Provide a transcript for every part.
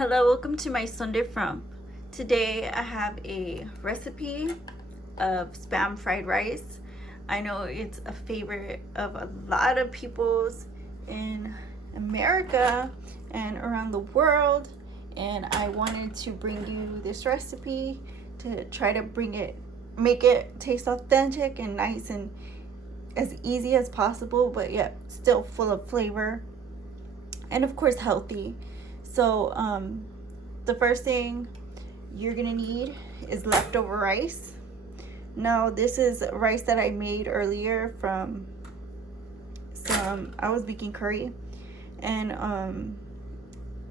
Hello, welcome to my Sunday Frump. Today I have a recipe of Spam fried rice. I know it's a favorite of a lot of people's in America and around the world, and I wanted to bring you this recipe to try to make it taste authentic and nice and as easy as possible, but yet still full of flavor and of course healthy. So the first thing you're gonna need is leftover rice. Now this is rice that I made earlier from I was making curry, and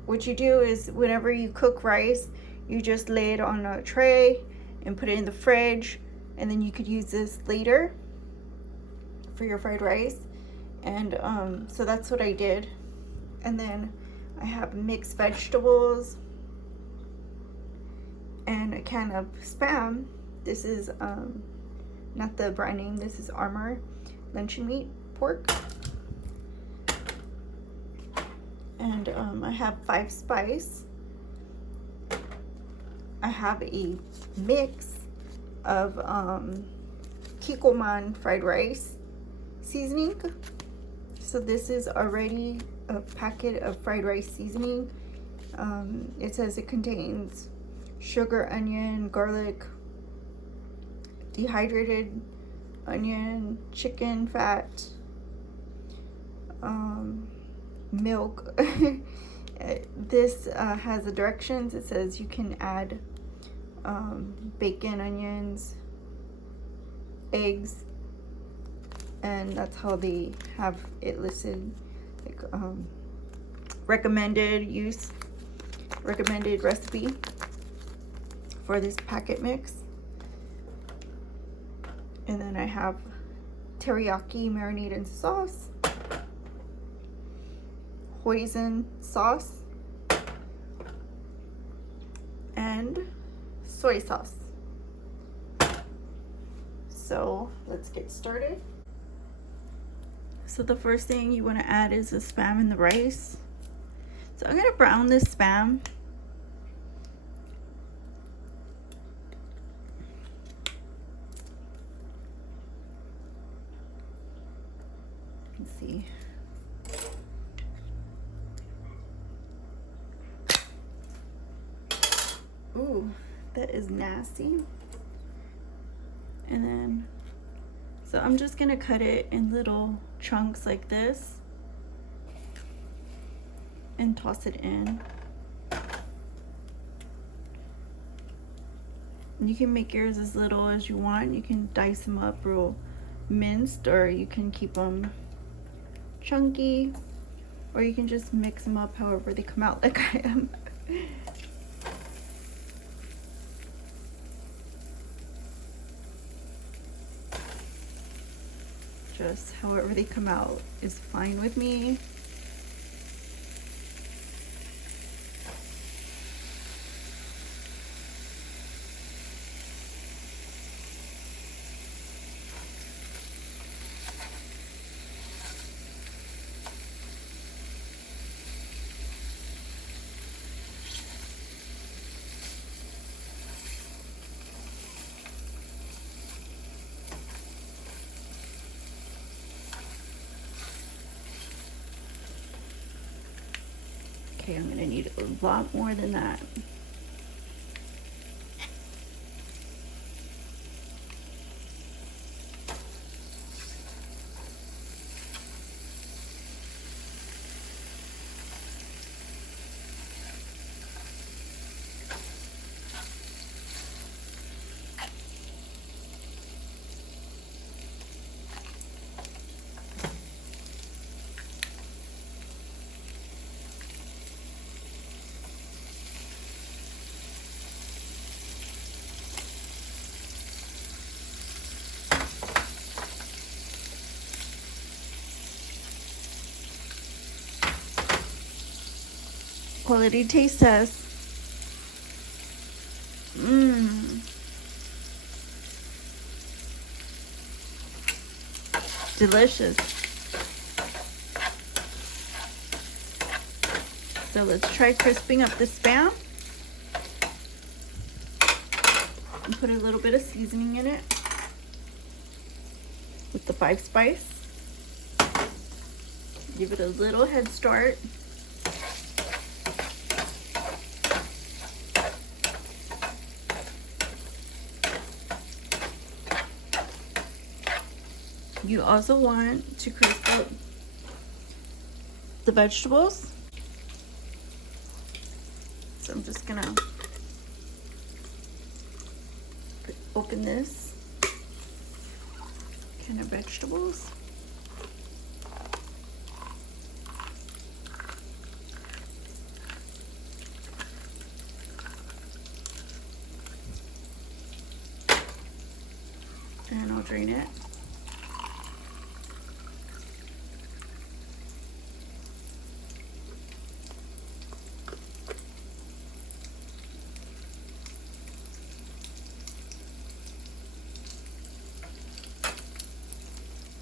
what you do is whenever you cook rice, you just lay it on a tray and put it in the fridge, and then you could use this later for your fried rice. And so that's what I did. And then I have mixed vegetables and a can of Spam. This is not the brand name, this is Armour luncheon meat pork. And I have 5 spice. I have a mix of Kikkoman fried rice seasoning. So this is already a packet of fried rice seasoning. It says it contains sugar, onion, garlic, dehydrated onion, chicken fat, milk. This has the directions. It says you can add bacon, onions, eggs, and that's how they have it listed, like recommended recipe for this packet mix. And then I have teriyaki marinade sauce, Hoisin sauce, and soy sauce. So let's get started. So the first thing you want to add is the Spam in the rice. So I'm going to brown this Spam. Let's see. Ooh, that is nasty. And then, so I'm just gonna cut it in little chunks like this and toss it in. You can make yours as little as you want. You can dice them up real minced, or you can keep them chunky, or you can just mix them up however they come out, like I am. Just however they come out is fine with me. Okay, I'm gonna need a lot more than that. Quality taste test. Delicious. So let's try crisping up the Spam. And put a little bit of seasoning in it with the 5 spice. Give it a little head start. You also want to crisp up the vegetables. So I'm just gonna open this can of vegetables. And I'll drain it.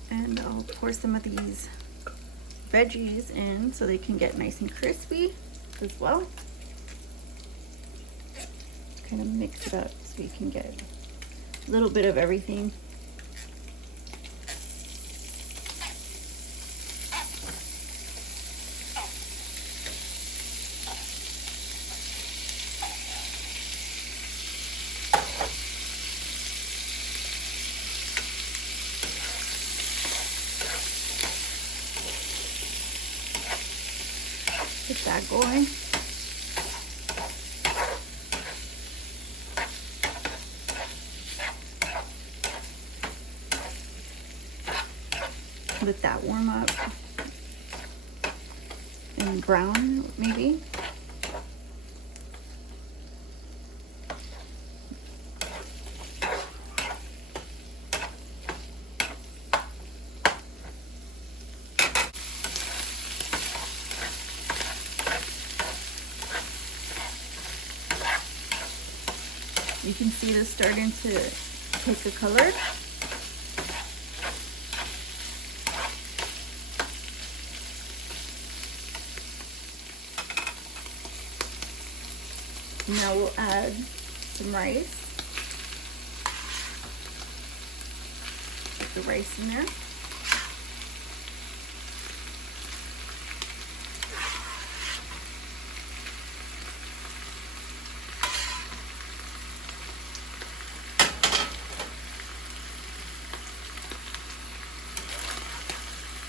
And I'll pour some of these veggies in so they can get nice and crispy as well. Kind of mix it up so you can get a little bit of everything. Get that going. Let that warm up and brown maybe. You can see this starting to take a color. Now we'll add some rice. Put the rice in there.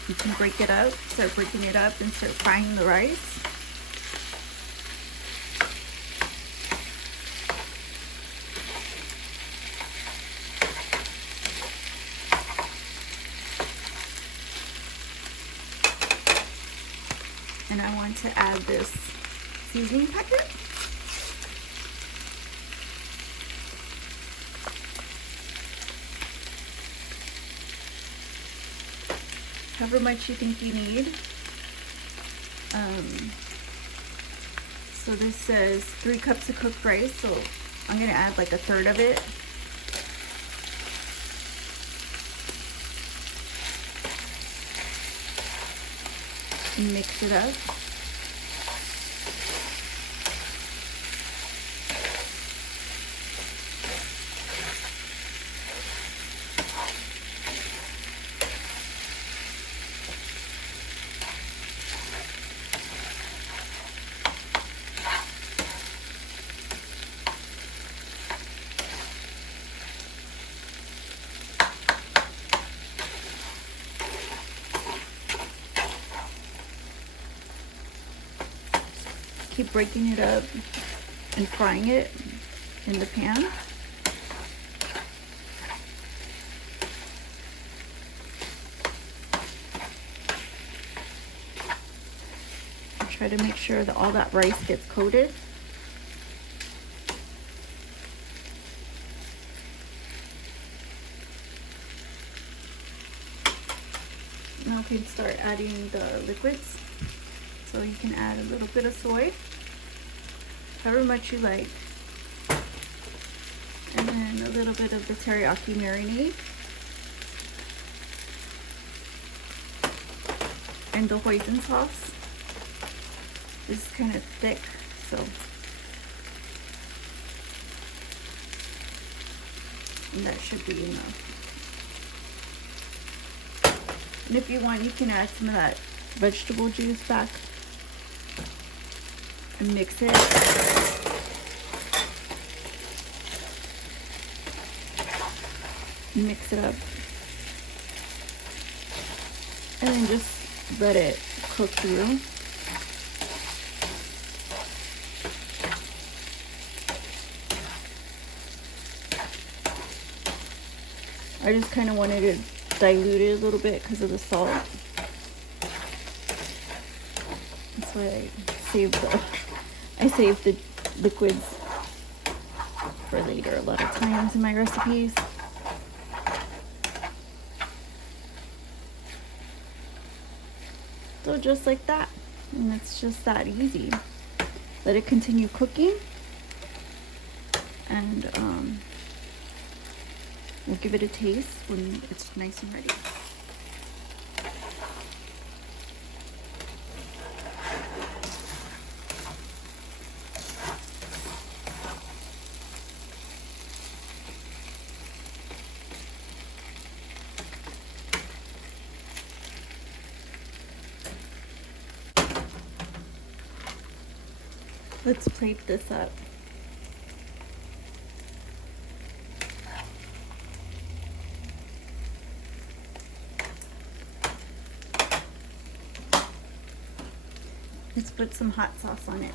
You can break it up, start breaking it up and start frying the rice. And I want to add this seasoning packet. However much you think you need. So this says 3 cups of cooked rice, so I'm going to add like 1/3 of it. And mix it up. Keep breaking it up and frying it in the pan. And try to make sure that all that rice gets coated. Now we can start adding the liquids. So you can add a little bit of soy, however much you like, and then a little bit of the teriyaki marinade, and the hoisin sauce. This is kind of thick, so and that should be enough. And if you want, you can add some of that vegetable juice back and mix it. Mix it up. And then just let it cook through. I just kind of wanted to dilute it a little bit because of the salt. That's why I saved the liquids for later a lot of times in my recipes. So just like that, and it's just that easy. Let it continue cooking, and we'll give it a taste when it's nice and ready. Let's plate this up. Let's put some hot sauce on it.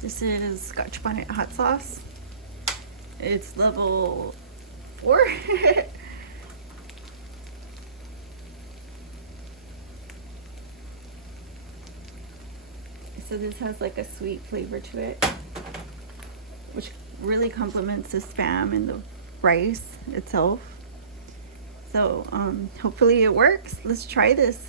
This is Scotch Bonnet hot sauce. It's level 4. So this has like a sweet flavor to it, which really complements the Spam and the rice itself. So hopefully it works. Let's try this.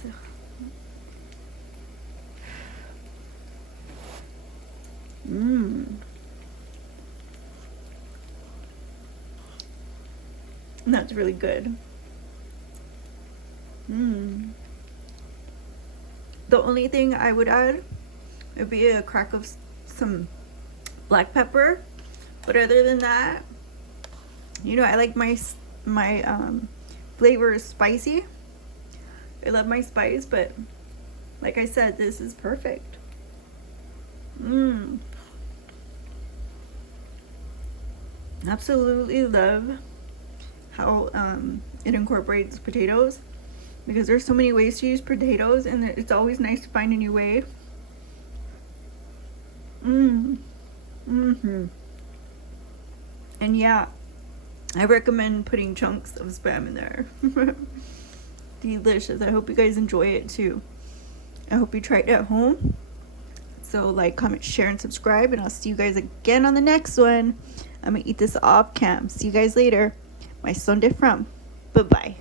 That's really good. The only thing I would add would be a crack of some black pepper, but other than that, you know, I like my flavor is spicy. I love my spice, but like I said, this is perfect. Absolutely love how it incorporates potatoes, because there's so many ways to use potatoes, and it's always nice to find a new way. And yeah, I recommend putting chunks of Spam in there. Delicious. I hope you guys enjoy it too. I hope you try it at home. So like, comment, share, and subscribe, and I'll see you guys again on the next one. I'm gonna eat this off cam. See you guys later. My Sunday from. Bye bye.